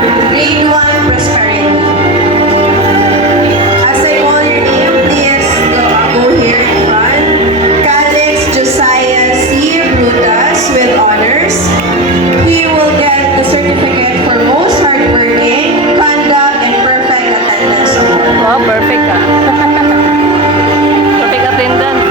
Grade 1 Prosperity. As I call your name, please go here in front. Calix Josiah C. Brutas with honors. He will get the certificate for most hardworking, conduct, and perfect attendance award. Wow, perfect ah. Perfect attendance.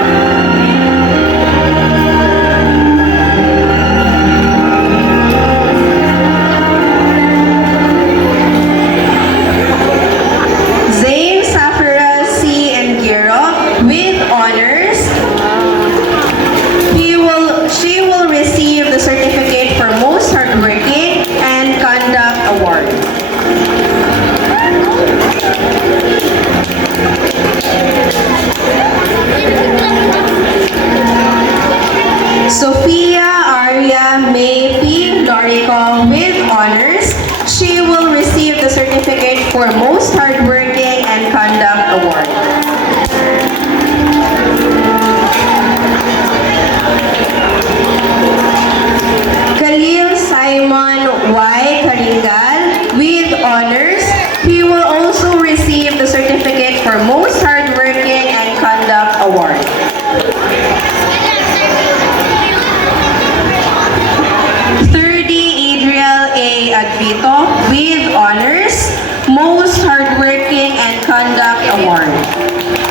Zane Safira C. and Giro with honors. She will receive the certificate for most hardworking and conduct award. Sophia Arya May P. Lorico with honors. She will receive the certificate for most hardworking and conduct award. Khalil Simon Y. Karingal with honors. He will also receive the certificate for most hardworking and conduct award. Adriel A. Advito with honors, most hardworking and conduct award.